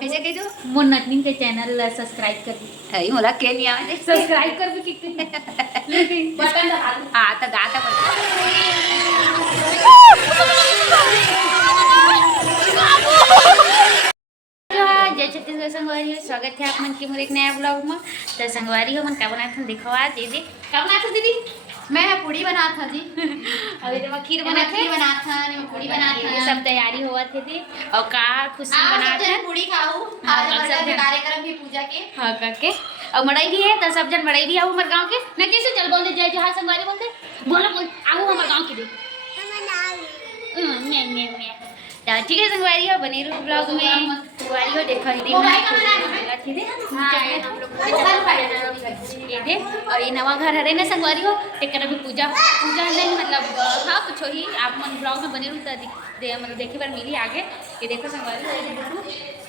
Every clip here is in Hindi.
कैसे कह दो मोर नटनी के चैनल सब्सक्राइब कर दी हई मोला के नहीं आवे सब्सक्राइब कर भी कितने बटन दबा दो। हां तो गाता बोल जय छत्तीसगढ़ संगवारी हो स्वागत है आप मन के मोर एक नया ब्लॉग में। तो संगवारी हो मन का बनाए थे देखो आज दीदी का बनाए थे दीदी मैं पूड़ी बना था जी। अभी तो खीर बना खीर बना था पूड़ी बना था सब तैयारी हुआ थे थी और का खुशी बना था पूड़ी खाऊ सब कार्यक्रम भी पूजा के हाँ करके और मड़ई भी है तो सब जन मड़ई भी आओ हमारे गांव के ना कैसे चल बोल जय जहाँ संगवारी बोलते बोलो बोल आओ हमारे गांव के दे ठीक है संगवारी हो बने रहो ब्लॉग में संगवारी हो देखो ये और ये नवा घर है ना संगवारी हो तेकर अभी पूजा पूजा नहीं मतलब हाँ कुछ ही आप मन ब्लॉग में बने रहो तो मतलब देखे बार मिली आगे ये देखो संगवारी हो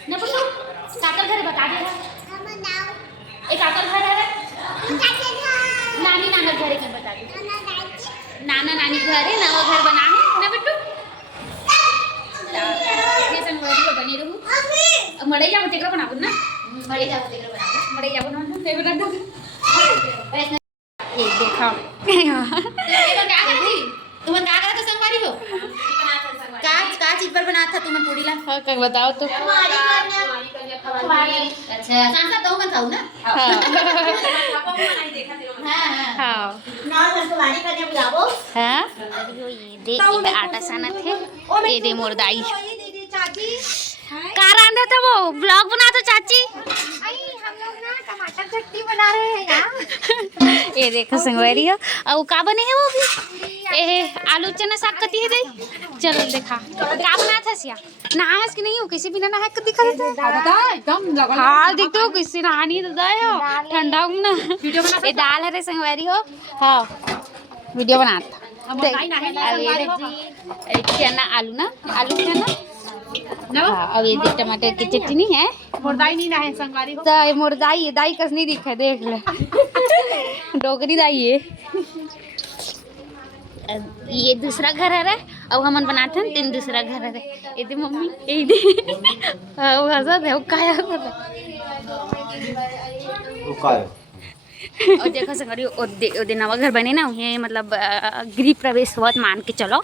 ना बोलो काकर घर बता दे एक काकर घर है नानी नाना घर के बता दे नाना नानी घर है नवा घर बना है ना बेटू ये संगवारी हो बने रहू मड़ई जाबो तेकरा बनाबो ना मड़ई जाबो तेकरा बनाबो मड़ई जाबो ना ते बना दो ये देखो तुम क्या करती तुम क्या करा था संगवारी हो का चीज पर बना था तुम्हें पूड़ी ला हां कर बताओ तो अच्छा सांसा तो मत खाऊ ना हां नॉर्मल तुम्हारी करने बुलाओ हां ये दे आटा साना थे ये दे मोरदाई का रांधा था वो ब्लॉग बना तो चाची हम लोग ना टमाटर चटनी बना रहे हैं यार ये देखो संगवारी हो और का बने है वो भी ए आलू चना साग कती है दई चल देखा का बना था सिया नहास कि नहीं हो किसी भी ना नहा के दिखा देता दादा एकदम लगा हां देख तो किसी नहानी तो दे हो ठंडा हो ना वीडियो बना ये दाल है रे संगवारी हो हां वीडियो बनाता अब बताई ना है चना आलू ना आलू चना हाँ, अब ये देख टमाटर की चटनी है मुर्दाई नहीं ना है संगवारी हो तो ये मुर्दाई है दाई कस नहीं दिखा देख ले डोगरी दाई है ये दूसरा घर है रे अब हमन बनाते हैं तीन दूसरा घर है रे ये दे मम्मी ये दे वो हंसत है वो काया कर और देखो संगवारी ओ दे नवा घर बने ना ये मतलब गृह प्रवेश हुआ मान के चलो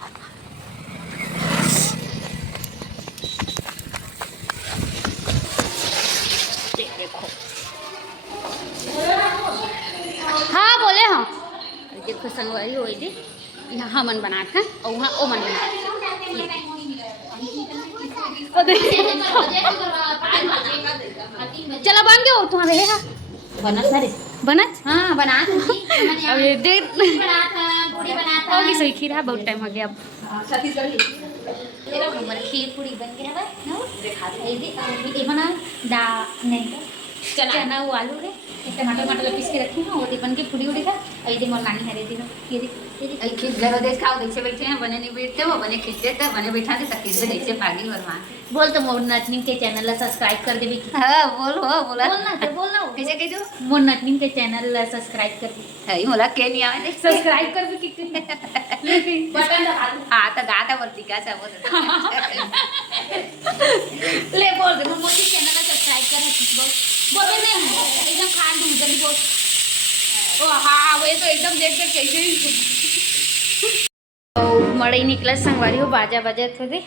देखो हाँ बोले हाँ देखो संगवारी हो दे यहाँ मन बनाते हैं और वहाँ ओ मन चलो बन गया तुम्हारे हाँ बनत ना रे बनत हां बना थी अब ये देख बना था पूड़ी बना था होगी सही खीर है बहुत टाइम हो गया अब छत्तीसगढ़ी ये हमारा खीर पूड़ी बन गया है ना दिखा दे ये बना दा नहीं चना वो आलू है टमाटर पीस के रखी हूँ वो बन के पूड़ी उड़ी का ये मोर नानी हरे दिन ये खीर घर देख खाओ कैसे बैठे हैं बने नहीं बैठते वो बने खींचते थे बने बैठा थे खीर से कैसे पागी भरवा बोल तो मोर नटनी के चैनल सब्सक्राइब कर देबी हां बोल हो बोला बोलना कैसे कह दो मोर नटनी के चैनल सब्सक्राइब कर दी हई मोला के नहीं आवे सब्सक्राइब कर भी कितने बटन दबा दो। हां तो गाता बोल टिका सा बोल ले बोल दे मोर के चैनल सब्सक्राइब कर बोल नहीं एकदम खा दूं जल्दी बोल ओ हाँ वो तो एकदम देख देख कैसे मड़ई निकला संगवारी हो बाजा बजा थे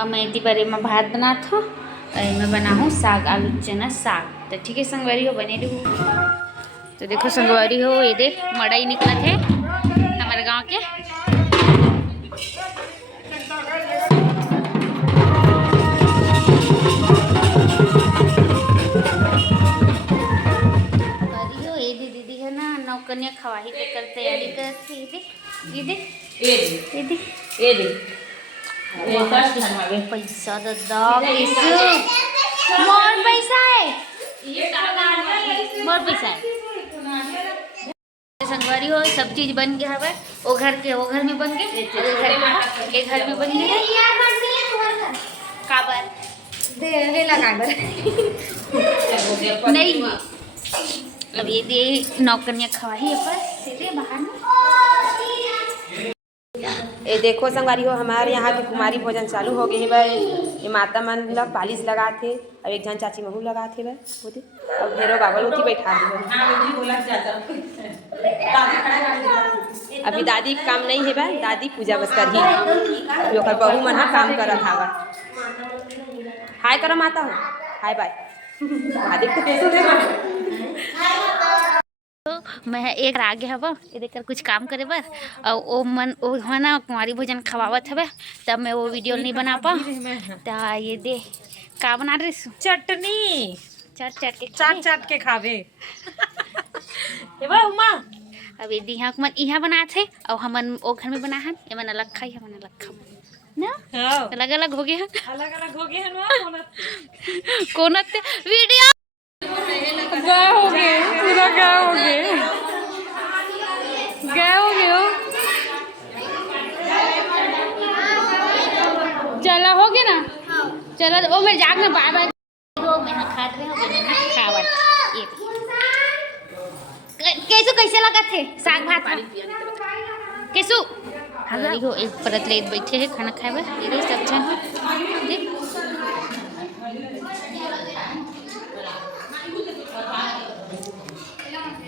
और मैं इतनी बारे में भात बना था और मैं बना हूँ साग आलू चना साग तो ठीक है संगवारी हो बने रहूँ तो देखो संगवारी हो ये देख मड़ई निकला थे हमारे गांव के दीदी है ना नौकन्या खवाही के कर तैयारी करती पैसा दादा मोर पैसा है मोर पैसा है संगवारी हो सब चीज बन गया है वो घर में बन गए एक घर में बन गए काबर नहीं अब ये दे नौकरियाँ खवाही अपन सीधे बाहर में ये देखो संगवारी हो हमारे यहाँ के कुमारी भोजन चालू हो गए है भाई। ये माता मन लोग पालिश लगा थे और एक जन चाची महू लगा थे भाई होते और ढेरों बाबल होती बैठा दी। अभी दादी का काम नहीं है भाई, दादी पूजा बस कर ही ओकर बहू मन हा काम कर रहा था। हाय करो माता हो, हाय बाय। दादी को कैसे मैं एक आगे हवा ये देखकर कुछ काम करे बर और वो मन वो है ना कुंवारी भोजन खवावत हवे तब मैं वो वीडियो नहीं बना पा तो ये दे का बना रही चटनी चाट के खावे ये बा उमा अब ये यहाँ मन यहाँ बना थे और हमन वो घर में बना हन ये मन अलग खाई हमन अलग खा ना अलग अलग हो गए हैं कोनत वीडियो गए हो गए पूरा गए हो गए चला हो गया ना चला ओ मैं जाग में बाय बाय वो मैं खा रहे हो ना खावत ये कैसु कैसे लगा थे साग भात कैसु हमारी हो एक परत ले बैठे हैं खाना खाए ये सब जन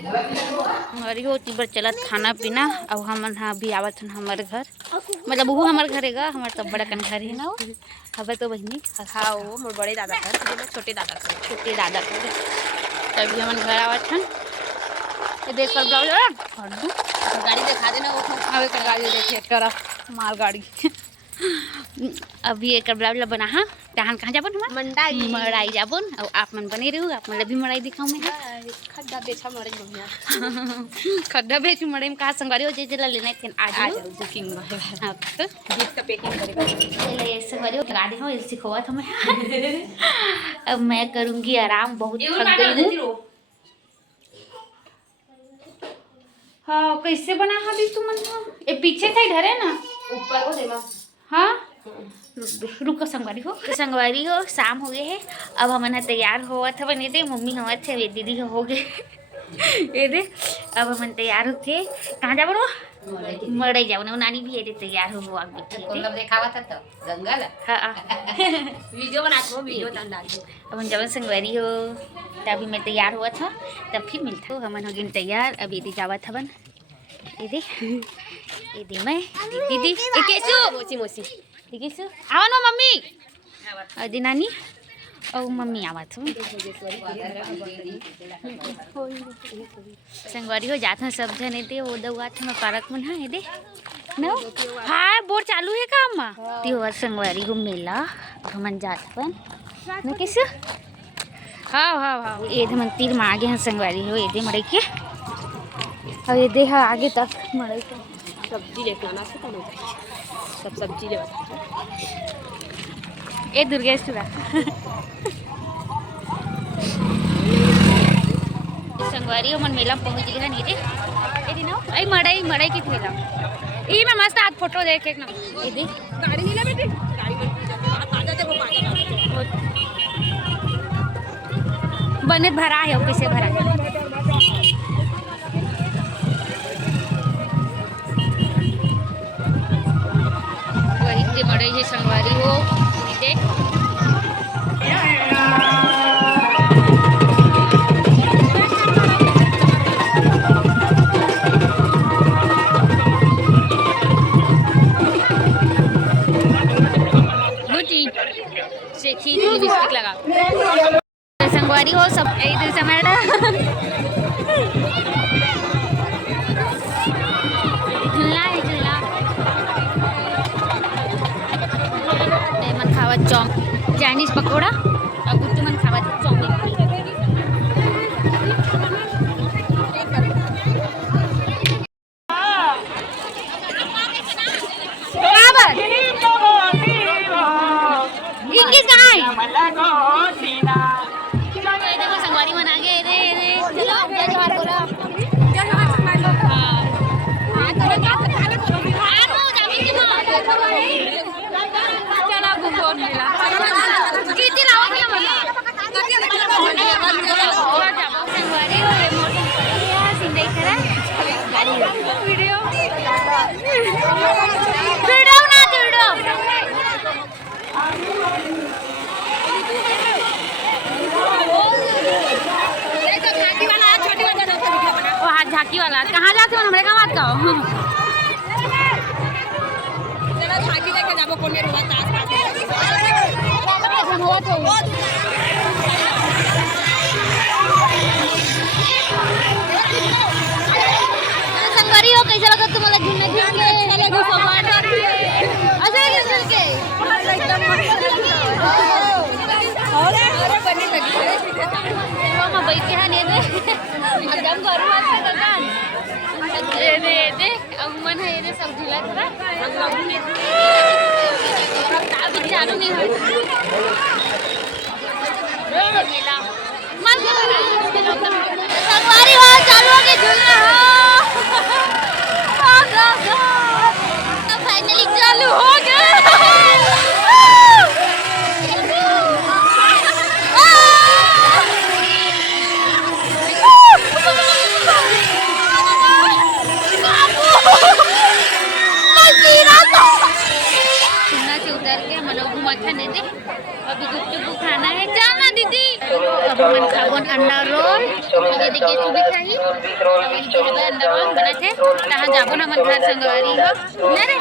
हमारी हो तीबर चलत खाना पीना अब हम भी आवत हन हमारे घर मतलब वो हमारे घर है हमारे तब बड़ा कन घर है ना हवे तो बहनी हाँ वो मोर बड़े दादा कर छोटे दादा कर तभी हमारे घर आवत हन ये देख कर गाड़ी दिखा देना वो आवे कर गाड़ी देखे कर माल गाड़ी अभी एक ब्लाउज बना हाँ तहन कहाँ जाबन हम मड़ाई जाबन और आप मन बने रहू आप मन भी मड़ाई दिखाऊं मैं खड्डा बेचा मड़े बढ़िया खड्डा बेच मड़े में कहा संगवारी हो जे जला लेना थे आज आ जाओ बुकिंग में हां तो दूध का पैकिंग करेगा ले संगवारी हो गाड़ी हो सिखवा था मैं अब मैं करूंगी आराम बहुत थक गई हूं हाँ कैसे बना हबी तू मन ए पीछे साइड हरे ना ऊपर हो देमा हाँ रुको संगवारी हो शाम हो गए है अब हमन तैयार हुआ था बने दे मम्मी हुआ थे वे दीदी हो गए ये दे अब हमन तैयार होके कहाँ जाबो मड़ई जाओ ना नानी भी ये तैयार हो आग बैठी मतलब देखावा था तो गंगा ला हाँ वीडियो बनातो वीडियो डाल दो अब हम जब संगवारी हो तभी मैं तैयार हुआ था तब फिर मिलता हमन हो गए तैयार अब ये जावा था बन ये दे मैं दीदी ए कैसु मोसी कैसु आओ ना मम्मी अदी नानी और मम्मी आवत हूँ संगवारी हो जाते हैं सब जने दे वो दउआ थे मैं पार्क में हाँ दे ना हाँ बोर चालू है काम में त्यो संगवारी हो मेला हमन जात बन ना कैसे हाँ ये मन तीर में आगे हैं संगवारी हो ये दे मड़ई के और ये दे आगे तक मड़ई के सब्जी लेके आना से कौन सब सब्जी ले ए दुर्गेश्वरा संगवारी हमन मेला पहुंच गए नी रे ए दिनो आई मड़ई की थेला ई में मस्त आज फोटो देख एक ना ए दे गाड़ी नहीं ले बेटी गाड़ी में पाजा देखो पाजा बने भरा है कैसे भरा है वही मड़ई है संगवारी हो देख लिपस्टिक लगा संगवारी हो सब इधर से हमारा झूला है झूला मन खावत चाइनीज पकौड़ा और गुट्टू मन खावत चाउमीन देखो संगवारी मन आ गए रे चलो जय जोहार बोला जय जोहार चला घूम बोल मिला बाकी वाला कहाँ जाते हो हमारे गाँव आत का चलो झांकी लेके जाबो कोने रुआ तास पास संगवारी हो कैसा लगा तुम्हाला घूमने घूम के अच्छा लगे चल के एकदम मस्त मम्मा बैठ के हां दे एकदम गरम आता काकान दे अमन है ये सब झूला थरा अभी चालू नहीं हुआ मेला मत संगवारी हो चालू हो गए झूलना हो फाइनली चालू हो गया उतर के हम लोग घुमा खाने दे अभी गुपचुप खाना है जाना दीदी अब हम खाबोन अंडा रोल ये देखिए सुबह खाई अंडा रोल बना थे कहाँ जाबो ना मन घर संगवारी हो रे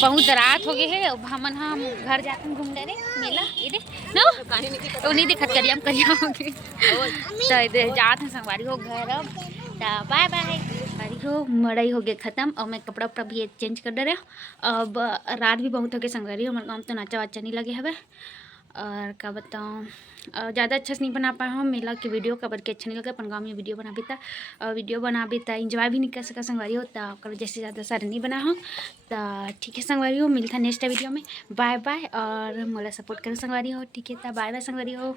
बहुत रात हो गए है अब हमन हम घर जाके घूम ले रे मेला ये दे नो तो नहीं दिखत करिया होगे तो इधर जात हैं संगवारी हो घर अब बाय बाय हो मड़ाई हो गए ख़त्म और मैं कपड़ा उपड़ा भी चेंज कर दे रहे अब रात भी बहुत हो गए संगवारी हमारे गाँव तो नाचा वाचा नहीं लगे हवे और क्या बताऊँ ज़्यादा अच्छा से नहीं बना पाया हूँ मेला की वीडियो कबर के अच्छा नहीं लगा अपन गाँव में वीडियो बना भी था इंजॉय भी नहीं कर सका संगवारी हो तो जैसे ज़्यादा सारे नहीं बना हूँ तो ठीक है संगवारी हो मिलता नेक्स्ट वीडियो में बाय बाय और मोला सपोर्ट करो संगवारी हो ठीक है बाय बाय संगवारी हो।